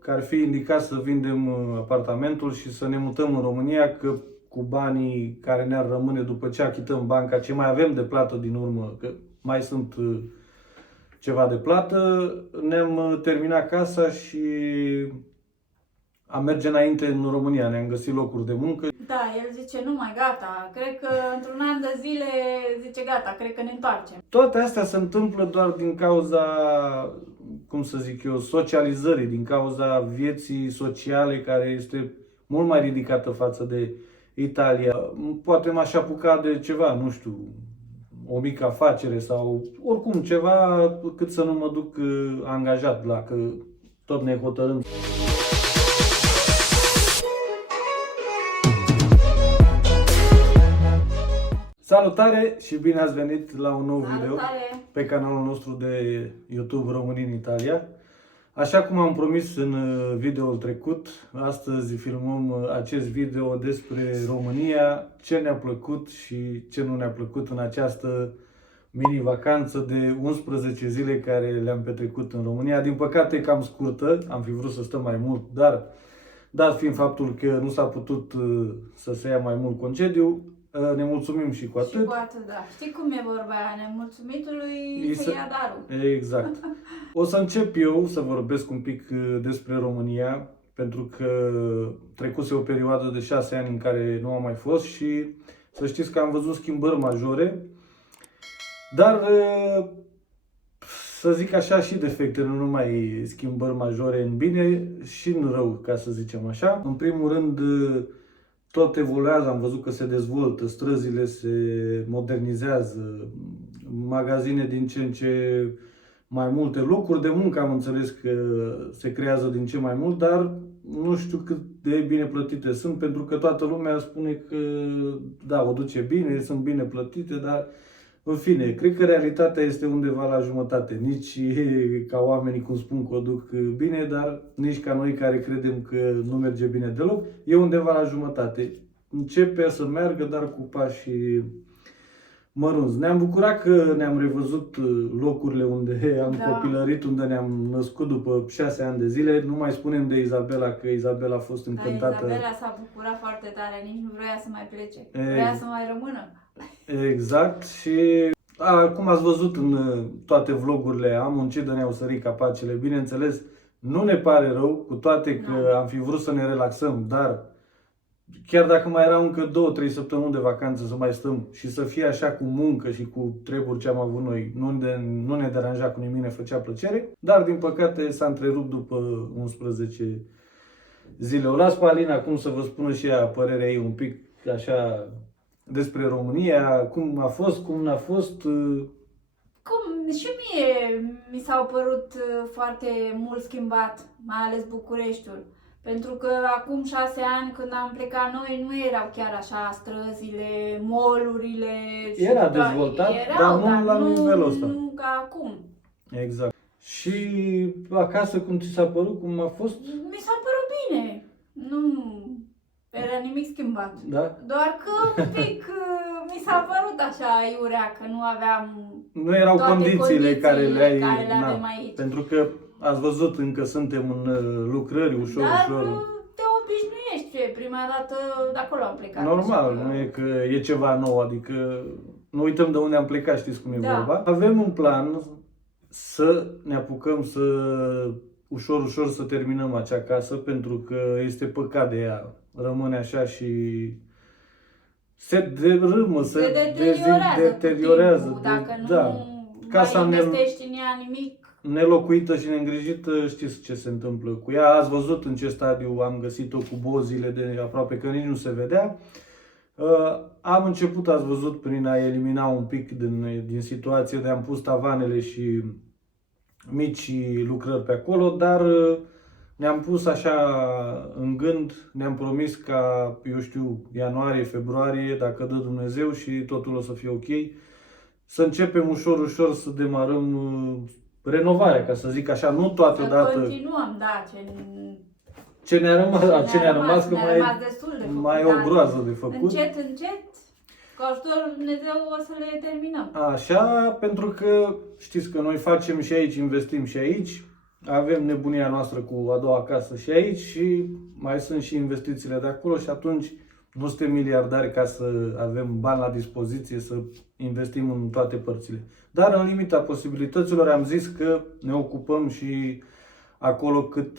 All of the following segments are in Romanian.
că ar fi indicat să vindem apartamentul și să ne mutăm în România, că cu banii care ne-ar rămâne după ce achităm banca, ce mai avem de plată din urmă, că mai sunt ceva de plată, ne-am terminat casa și am merge înainte în România, ne-am găsit locuri de muncă. Da, el zice, nu mai gata, cred că într-un an de zile, zice, gata, cred că ne întoarcem. Toate astea se întâmplă doar din cauza, cum să zic eu, socializării, din cauza vieții sociale care este mult mai ridicată față de Italia. Poate m-aș apuca de ceva, nu știu, o mică afacere sau oricum ceva cât să nu mă duc angajat la, că tot ne hotărâm. Salutare și bine ați venit la un nou video pe canalul nostru de YouTube România în Italia. Așa cum am promis în videoul trecut, astăzi filmăm acest video despre România, ce ne-a plăcut și ce nu ne-a plăcut în această mini-vacanță de 11 zile care le-am petrecut în România. Din păcate cam scurtă, am fi vrut să stăm mai mult, dar dat fiind faptul că nu s-a putut să se ia mai mult concediu, ne mulțumim și cu atât. Și cu atât, da. Știi cum e vorba aia? Nemulțumitului se ia darul. Exact. O să încep eu să vorbesc un pic despre România, pentru că trecuse o perioadă de 6 ani în care nu am mai fost și să știți că am văzut schimbări majore, dar să zic așa și defecte, nu numai schimbări majore în bine și în rău, ca să zicem așa. În primul rând, tot evoluează, am văzut că se dezvoltă, străzile se modernizează, magazine din ce în ce mai multe, locuri de muncă am înțeles că se creează din ce mai mult, dar nu știu cât de bine plătite sunt, pentru că toată lumea spune că da, o duce bine, sunt bine plătite, dar în fine, cred că realitatea este undeva la jumătate. Nici ca oamenii cum spun că o duc bine, dar nici ca noi care credem că nu merge bine deloc. E undeva la jumătate. Începe să meargă, dar cu pași mărunți. Ne-am bucurat că ne-am revăzut locurile unde am copilărit, unde ne-am născut după 6 ani de zile. Nu mai spunem de Izabela, că Izabela a fost încântată. Da, Izabela s-a bucurat foarte tare, nici nu vrea să mai plece. Vrea să mai rămână. Exact. Și cum ați văzut în toate vlogurile, am muncit de ne-au sărit capacele. Bineînțeles, nu ne pare rău, cu toate că am fi vrut să ne relaxăm, dar chiar dacă mai erau încă 2-3 săptămâni de vacanță să mai stăm și să fie așa cu muncă și cu treburi ce am avut noi, nu ne deranja cu nimic, ne făcea plăcere, dar din păcate s-a întrerupt după 11 zile. O las pe Alina acum să vă spună și ea părerea ei un pic așa despre România, cum a fost, cum n-a fost. Și mie mi s-au părut foarte mult schimbat, mai ales Bucureștiul. Pentru că acum 6 ani când am plecat noi nu erau chiar așa străzile, mall-urile. Era dezvoltat, dar nu la nivelul ăsta. Nu ca acum. Exact. Și acasă cum ți s-a părut, cum a fost? Mi s-a părut bine. Nu era nimic schimbat. Da? Doar că un pic mi s-a părut așa iurea, că nu aveam. Nu erau condițiile care le avem aici. Pentru că ați văzut, încă suntem în lucrări ușor. Te obișnuiești, prima dată de acolo am plecat. Normal, nu e că e ceva nou, adică nu uităm de unde am plecat, știți cum e vorba. Avem un plan să ne apucăm să ușor să terminăm acea casă, pentru că este păcat de ea. Rămâne așa și se derâmă, se deteriorează. Dacă nu casa mai investești în ea nimic. Nelocuită și neîngrijită, știți ce se întâmplă cu ea. Ați văzut în ce stadiu am găsit-o, cu bozile de aproape că nici nu se vedea. Am început, ați văzut, prin a elimina un pic din situație, de am pus tavanele și mici lucrări pe acolo, dar ne-am pus așa în gând, ne-am promis ca, eu știu, ianuarie, februarie, dacă dă Dumnezeu și totul o să fie ok, să începem ușor să demarăm renovarea, ca să zic așa, nu toată dată. Să continuăm, da, ce ne-a rămas, că mai e o groază de făcut. Încet, cu ajutorul Dumnezeu o să le terminăm. Așa, pentru că știți că noi facem și aici, investim și aici. avem nebunia noastră cu a doua casă și aici și mai sunt și investițiile de acolo și atunci nu suntem miliardari ca să avem bani la dispoziție să investim în toate părțile. Dar în limita posibilităților am zis că ne ocupăm și acolo cât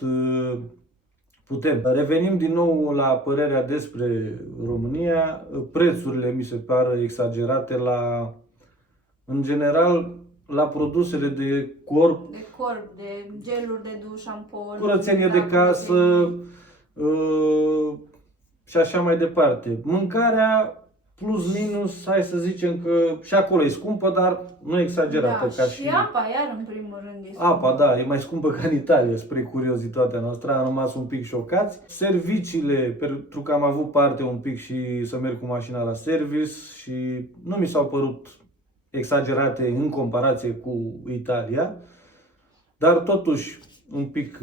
putem. Revenim din nou la părerea despre România. Prețurile mi se par exagerate în general, la produsele de corp, De geluri de duș, ampoli, curățenie de casă și așa mai departe. Mâncarea, plus minus, hai să zicem că și acolo e scumpă, dar nu exagerată. Da, Ca și apa, iar în primul rând e apa, da, e mai scumpă ca în Italia, spre curiozitatea noastră, am rămas un pic șocați. Serviciile, pentru că am avut parte un pic și să merg cu mașina la service și nu mi s-au părut exagerate în comparație cu Italia, dar totuși un pic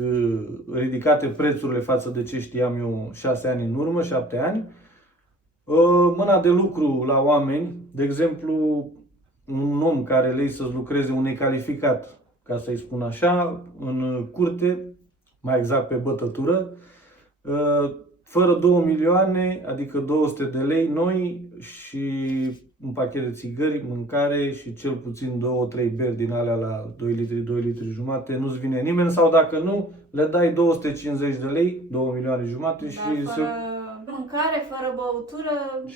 ridicate prețurile față de ce știam eu 6 ani în urmă, 7 ani. Mâna de lucru la oameni, de exemplu, un om care lei să-ți lucreze, un necalificat, ca să-i spun așa, în curte, mai exact pe bătătură, fără 2 milioane, adică 200 de lei noi și un pachet de țigări, mâncare și cel puțin 2-3 beri din alea la 2 litri, 2 litri jumate, nu-ți vine nimeni sau dacă nu, le dai 250 de lei, 2 milioane jumate și fără mâncare, fără băutură,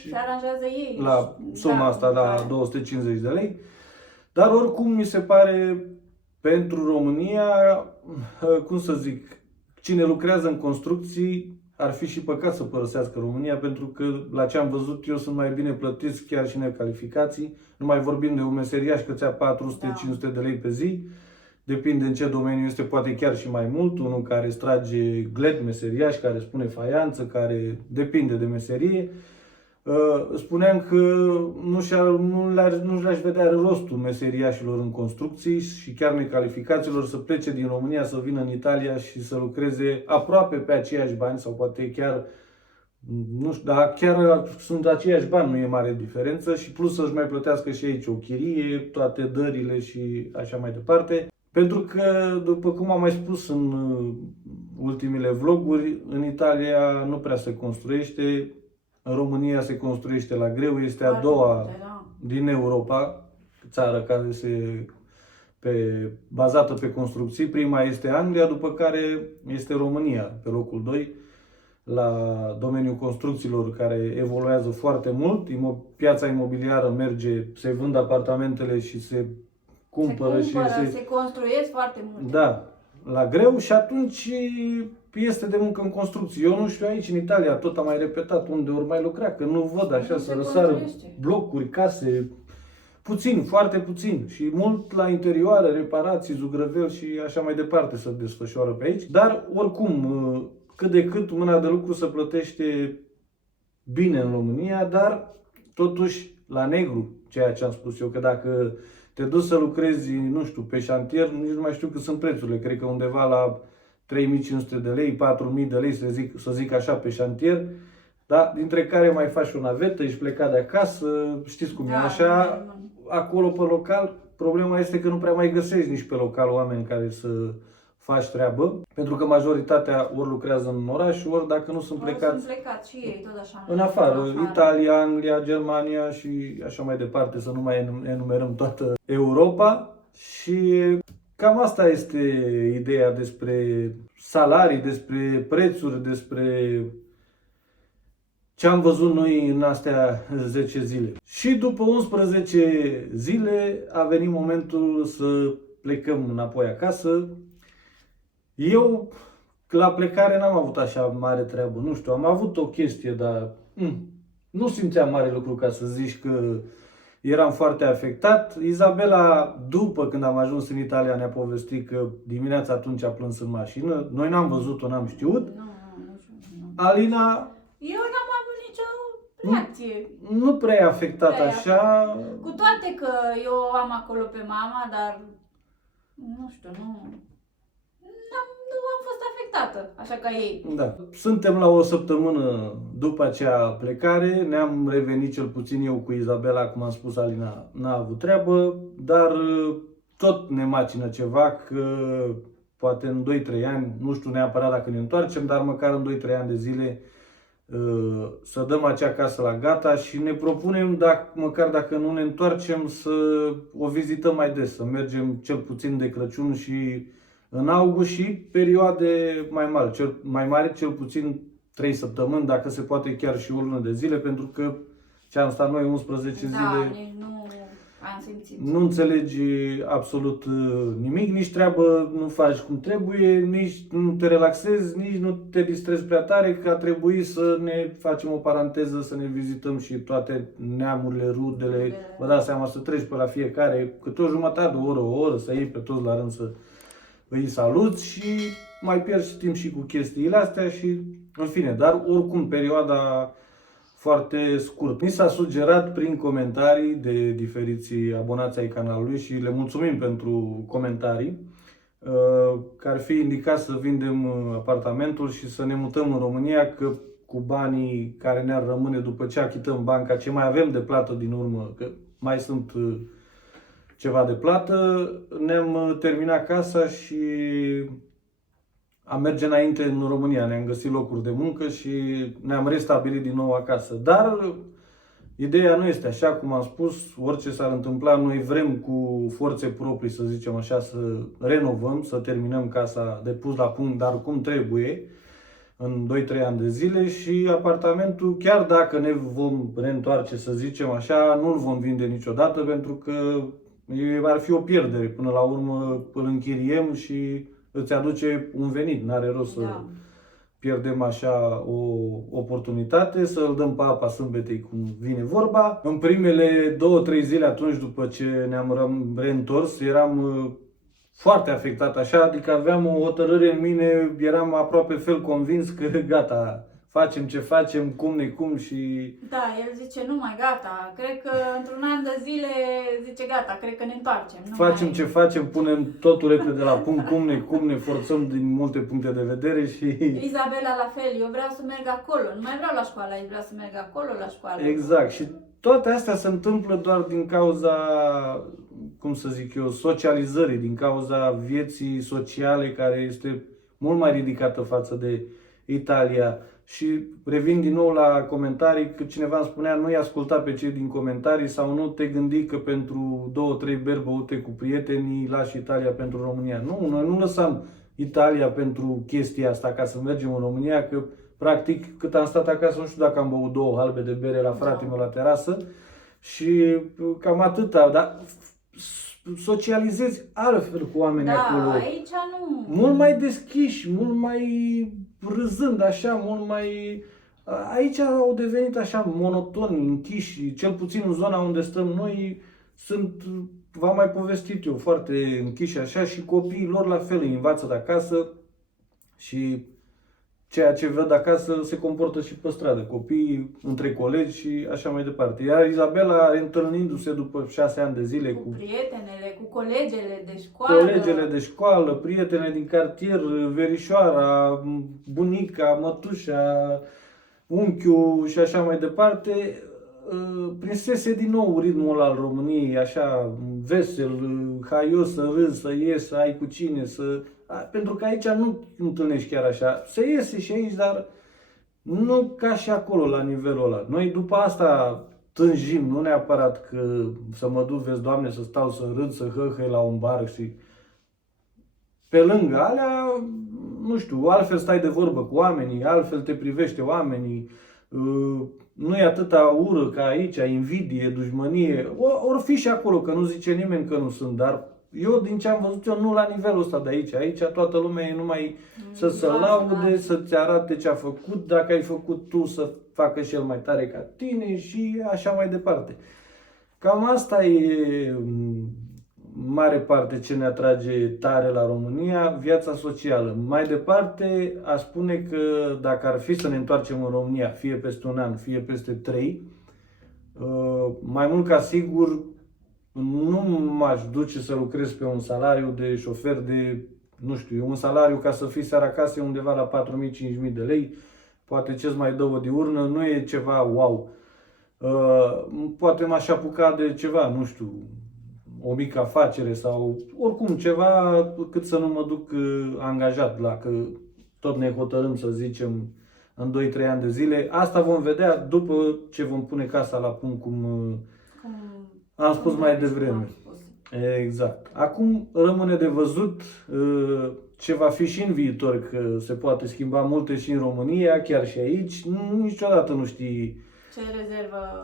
se aranjează ei. La suma asta, la 250 de lei. Dar oricum mi se pare pentru România, cum să zic, cine lucrează în construcții ar fi și păcat să părăsească România, pentru că la ce am văzut eu sunt mai bine plătiți chiar și necalificații. Nu mai vorbim de un meseriaș că ți-a 400-500 de lei pe zi. Depinde în ce domeniu este, poate chiar și mai mult. Unul care strage gled, meseriaș, care spune faianță, care depinde de meserie. Spuneam că nu le-aș vedea rostul meseriașilor în construcții și chiar necalificaților să plece din România, să vină în Italia și să lucreze aproape pe aceiași bani sau poate chiar, nu știu, dar chiar sunt aceiași bani, nu e mare diferență și plus să-și mai plătească și aici o chirie, toate dările și așa mai departe. Pentru că, după cum am mai spus în ultimele vloguri, în Italia nu prea se construiește. În România se construiește la greu, este a doua din Europa, țară care este bazată pe construcții. Prima este Anglia, după care este România, pe locul 2, la domeniul construcțiilor, care evoluează foarte mult. Piața imobiliară merge, se vând apartamentele și se cumpără și se construiesc foarte multe. Da, la greu și atunci este de muncă în construcții. Eu nu știu aici în Italia, tot am mai repetat unde ori mai lucra, că nu văd așa să răsară blocuri, case, puțin, foarte puțin și mult la interioare, reparații, zugrăvel și așa mai departe se desfășoară pe aici. Dar oricum, cât de cât mâna de lucru se plătește bine în România, dar totuși la negru, ceea ce am spus eu, că dacă te duci să lucrezi, nu știu, pe șantier, nici nu mai știu cât sunt prețurile, cred că undeva la 3.500 de lei, 4.000 de lei, să zic așa, pe șantier, da? Dintre care mai faci o navetă, ești plecat de acasă, știți cum e așa, acolo pe local, problema este că nu prea mai găsești nici pe local oameni care să faci treabă, pentru că majoritatea ori lucrează în oraș, ori dacă nu sunt plecați, și ei, tot așa, în afară, Italia, Anglia, Germania și așa mai departe, să nu mai enumerăm toată Europa. Și cam asta este ideea despre salarii, despre prețuri, despre ce am văzut noi în astea 10 zile. Și după 11 zile a venit momentul să plecăm înapoi acasă. Eu la plecare n-am avut așa mare treabă, nu știu, am avut o chestie, dar nu simțeam mare lucru ca să zici că eram foarte afectat. Izabela, după când am ajuns în Italia, ne-a povestit că dimineața atunci a plâns în mașină. Noi n-am văzut-o, n-am știut. Nu. Alina... Eu n-am avut nicio reacție. Nu prea e afectat așa. Cu toate că eu am acolo pe mama, dar nu știu, nu am fost afectată, așa ca ei. Da. Suntem la o săptămână după acea plecare, ne-am revenit cel puțin eu cu Izabela, cum am spus, Alina n-a avut treabă, dar tot ne macină ceva că poate în 2-3 ani, nu știu neapărat dacă ne întoarcem, dar măcar în 2-3 ani de zile să dăm acea casă la gata și ne propunem, măcar dacă nu ne întoarcem, să o vizităm mai des, să mergem cel puțin de Crăciun și în august și perioade mai mari, cel puțin 3 săptămâni, dacă se poate chiar și o lună de zile, pentru că ce am stat noi 11 zile, nici nu am simțit. nu înțelegi absolut nimic, nici treabă nu faci cum trebuie, nici nu te relaxezi, nici nu te distrezi prea tare, că a trebuit să ne facem o paranteză, să ne vizităm și toate neamurile, rudele, vă dați seama, să treci pe la fiecare, câte o jumătate de oră, o oră, să iei pe toți la rând să îi saluți și mai pierzi timp și cu chestiile astea și în fine, dar oricum perioada foarte scurt. Mi s-a sugerat prin comentarii de diferiții abonați ai canalului și le mulțumim pentru comentarii că ar fi indicat să vindem apartamentul și să ne mutăm în România, că cu banii care ne-ar rămâne după ce achităm banca, ce mai avem de plată din urmă, că mai sunt ceva de plată, ne-am terminat casa și am merge înainte în România, ne-am găsit locuri de muncă și ne-am restabilit din nou acasă. Dar ideea nu este așa, cum am spus, orice s-ar întâmpla, noi vrem cu forțe proprii, să zicem așa, să renovăm, să terminăm casa de pus la punct, dar cum trebuie, în 2-3 ani de zile și apartamentul, chiar dacă ne vom reîntoarce, să zicem așa, nu-l vom vinde niciodată, pentru că ar fi o pierdere. Până la urmă îl închiriem și îți aduce un venit, n-are rost să pierdem așa o oportunitate, să îl dăm pe apa sâmbetei, cum vine vorba. În primele 2-3 zile, atunci după ce ne-am reîntors, eram foarte afectat așa, adică aveam o hotărâre în mine, eram aproape fel convins că gata, facem ce facem, cum necum și... Da, el zice, nu mai gata, cred că într-un an de zile, zice gata, cred că ne întoarcem. Facem ce facem, punem totul repede la punct, cum ne forțăm din multe puncte de vedere și... Izabela la fel, eu vreau să merg acolo, nu mai vreau la școală aici, vreau să merg acolo la școală. Exact, și toate astea se întâmplă doar din cauza, cum să zic eu, socializării, din cauza vieții sociale care este mult mai ridicată față de Italia. Și revin din nou la comentarii, că cineva îmi spunea, nu-i asculta pe cei din comentarii sau nu te gândi că pentru 2-3 beri băute cu prietenii lași Italia pentru România. Nu, noi nu lăsam Italia pentru chestia asta ca să mergem în România, că practic cât am stat acasă, nu știu dacă am băut 2 halbe de bere la fratele meu la terasă și cam atâta, dar socializezi altfel cu oamenii acolo. Aici nu. Mult mai deschiși, mult mai râzând așa, mult mai... Aici au devenit așa monotoni, închiși, cel puțin în zona unde stăm noi sunt, v-am mai povestit eu, foarte închiși așa și copiii lor la fel îi învață de acasă și ceea ce văd acasă se comportă și pe stradă, copiii între colegi și așa mai departe. Iar Izabela, reîntâlnindu-se după 6 ani de zile cu prietenele, cu colegele de școală. Colegele de școală, prietenele din cartier, verișoara, bunica, mătușa, unchiul și așa mai departe, prinsese din nou ritmul al României, așa, vesel, haios, să râzi, să ies, să ai cu cine, să... Pentru că aici nu întâlnești chiar așa. Se iese și aici, dar nu ca și acolo, la nivelul ăla. Noi după asta tânjim, nu neapărat că să mă duc, vezi, Doamne, să stau, să râd, să hăhăi la un bar și... Pe lângă alea, nu știu, altfel stai de vorbă cu oamenii, altfel te privește oamenii, nu e atâta ură ca aici, invidie, dușmănie, ori fi și acolo, că nu zice nimeni că nu sunt, dar eu din ce am văzut eu nu la nivelul ăsta de aici. Aici toată lumea e numai să se laude, să-ți arate ce a făcut, dacă ai făcut tu să facă și el mai tare ca tine și așa mai departe. Cam asta e mare parte ce ne atrage tare la România, viața socială. Mai departe, aș spune că dacă ar fi să ne întoarcem în România, fie peste un an, fie peste 3, mai mult ca sigur, nu m-aș duce să lucrez pe un salariu de șofer de, nu știu, un salariu ca să fii seara acasă undeva la 4.000-5.000 de lei, poate ce-ți mai dă o diurnă, nu e ceva wow. Poate m-aș apuca de ceva, nu știu, o mică afacere sau oricum ceva cât să nu mă duc angajat la că tot ne hotărâm să zicem în 2-3 ani de zile. Asta vom vedea după ce vom pune casa la punct cum am spus mai devreme. Exact. Acum rămâne de văzut ce va fi și în viitor, că se poate schimba multe și în România, chiar și aici. Niciodată nu știi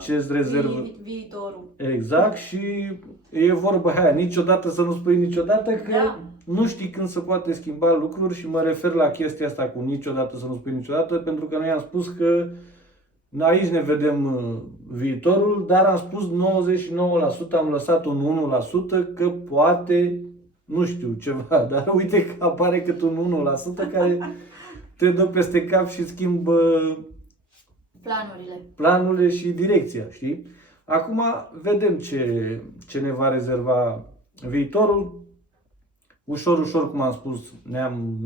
ce-ți rezervă viitorul. Exact, și e vorba aia, niciodată să nu spui niciodată, că nu știi când se poate schimba lucruri și mă refer la chestia asta cu niciodată să nu spui niciodată, pentru că noi am spus că aici ne vedem viitorul, dar am spus 99%, am lăsat un 1% că poate, nu știu, ceva, dar uite că apare cât un 1% care te dă peste cap și schimbă planurile și direcția, știi? Acum vedem ce ne va rezerva viitorul. Ușor, ușor, cum am spus, ne-am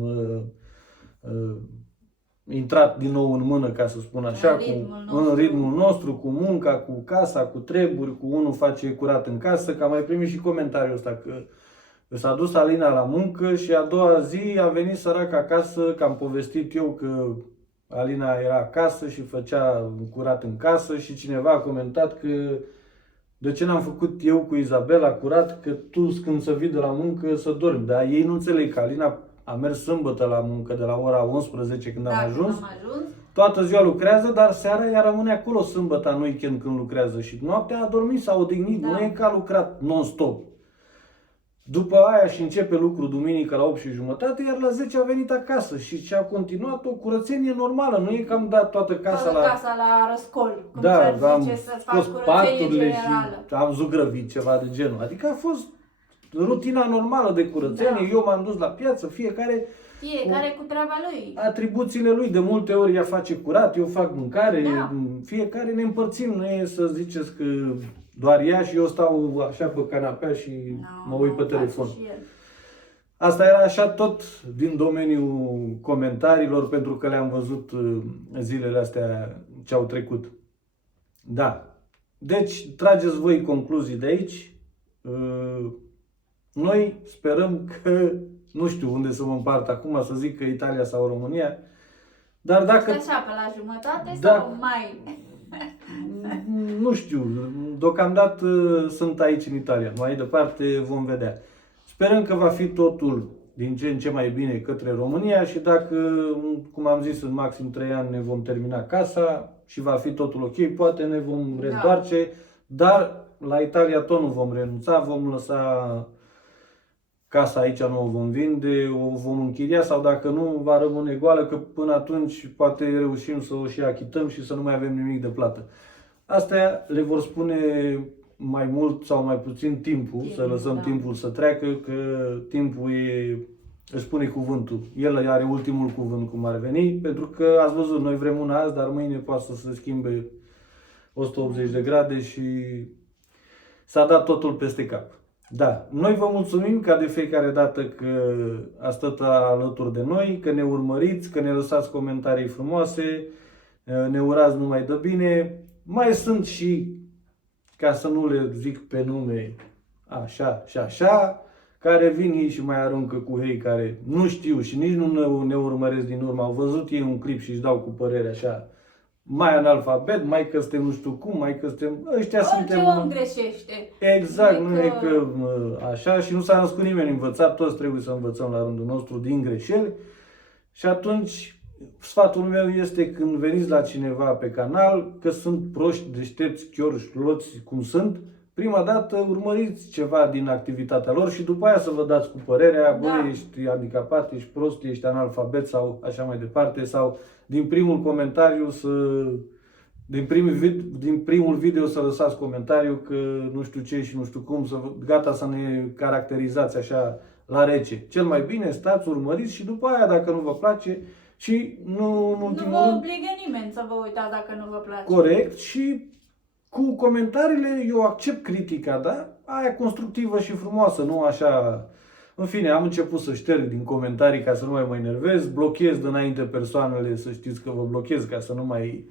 intrat din nou în mână, ca să spun așa, în ritmul nostru, cu munca, cu casa, cu treburi, cu unul face curat în casă, că am mai primit și comentariul ăsta că s-a dus Alina la muncă și a doua zi a venit sărac acasă, că am povestit eu că Alina era acasă și făcea curat în casă și cineva a comentat că de ce n-am făcut eu cu Izabela curat, că tu când să vii de la muncă să dormi. Dar ei nu înțeleg că Alina a mers sâmbătă la muncă de la ora 11 când am ajuns. Toată ziua lucrează, dar seara ea rămâne acolo sâmbătă în weekend când lucrează și noaptea a dormit, s-a odihnit, nu e că a lucrat non-stop. După aia și începe lucru duminică la 8:30, iar la 10 a venit acasă și ce a continuat o curățenie normală. Nu e că am dat toată casa la răscol. Cum am zice, să scos paturile și am zugrăvit ceva de genul. Adică a fost rutina normală de curățenie. Eu m-am dus la piață, fiecare cu treaba lui. Atribuțiile lui. De multe ori ea face curat, eu fac mâncare, fiecare ne împărțim. Nu e să ziceți că doar ea și eu stau așa pe canapea și mă uit pe telefon. Asta era așa tot din domeniul comentariilor, pentru că le-am văzut zilele astea ce au trecut. Da. Deci, trageți voi concluzii de aici. Noi sperăm că, nu știu unde să mă împart acum, să zic că Italia sau România, dar dacă... Așa, pe la jumătate sau mai... Nu știu, deocamdată sunt aici în Italia, mai departe vom vedea. Sperăm că va fi totul din ce în ce mai bine către România și dacă, cum am zis, în maxim 3 ani ne vom termina casa și va fi totul ok, poate ne vom reîntoarce, dar la Italia tot nu vom renunța, vom lăsa casa aici, nu o vom vinde, o vom închiria sau dacă nu, va rămâne goală, că până atunci poate reușim să o și achităm și să nu mai avem nimic de plată. Astea le vor spune mai mult sau mai puțin timpul, să lăsăm timpul să treacă, că timpul își spune cuvântul. El are ultimul cuvânt, cum ar veni, pentru că ați văzut, noi vrem una azi, dar mâine poate să se schimbe 180 de grade și s-a dat totul peste cap. Da, noi vă mulțumim ca de fiecare dată că ați stat alături de noi, că ne urmăriți, că ne lăsați comentarii frumoase, ne urați numai de bine. Mai sunt și, ca să nu le zic pe nume, așa și așa, care vin ei și mai aruncă cu hei care nu știu și nici nu ne urmăresc din urmă. Au văzut ei un clip și își dau cu părere așa, mai analfabet, mai că suntem nu știu cum, mai că suntem... Ăștia suntem... Orice om greșește. Exact, nu e că așa și nu s-a născut nimeni învățat, toți trebuie să învățăm la rândul nostru din greșeli. Și atunci, sfatul meu este când veniți la cineva pe canal, că sunt proști, deștepți, chiori, loți, cum sunt, prima dată urmăriți ceva din activitatea lor și după aia să vă dați cu părerea, băi, ești handicapat, ești prost, ești analfabet sau așa mai departe, sau din primul comentariu din primul video să lăsați comentariu că nu știu ce și nu știu cum, gata să ne caracterizați așa la rece. Cel mai bine stați, urmăriți și după aia, dacă nu vă place, și nu vă obligă nimeni să vă uitați dacă nu vă place. Corect, și cu comentariile eu accept critica, da? Aia constructivă și frumoasă, nu așa... În fine, am început să șterg din comentarii ca să nu mai mă enervez, blochez dinainte persoanele, să știți că vă blochez ca să nu mai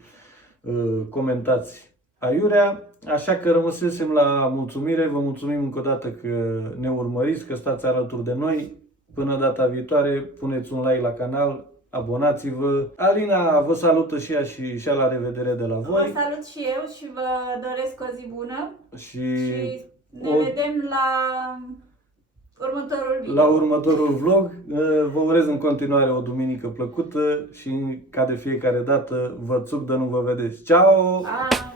comentați aiurea, așa că rămăsesem la mulțumire. Vă mulțumim încă o dată că ne urmăriți, că stați alături de noi. Până data viitoare, puneți un like la canal, abonați-vă. Alina vă salută și ea și la revedere de la voi. Vă salut și eu și vă doresc o zi bună Și ne vedem la următorul video. la următorul vlog. Vă urez în continuare o duminică plăcută și ca de fiecare dată vă țup de nu vă vedeți. Ciao! Pa!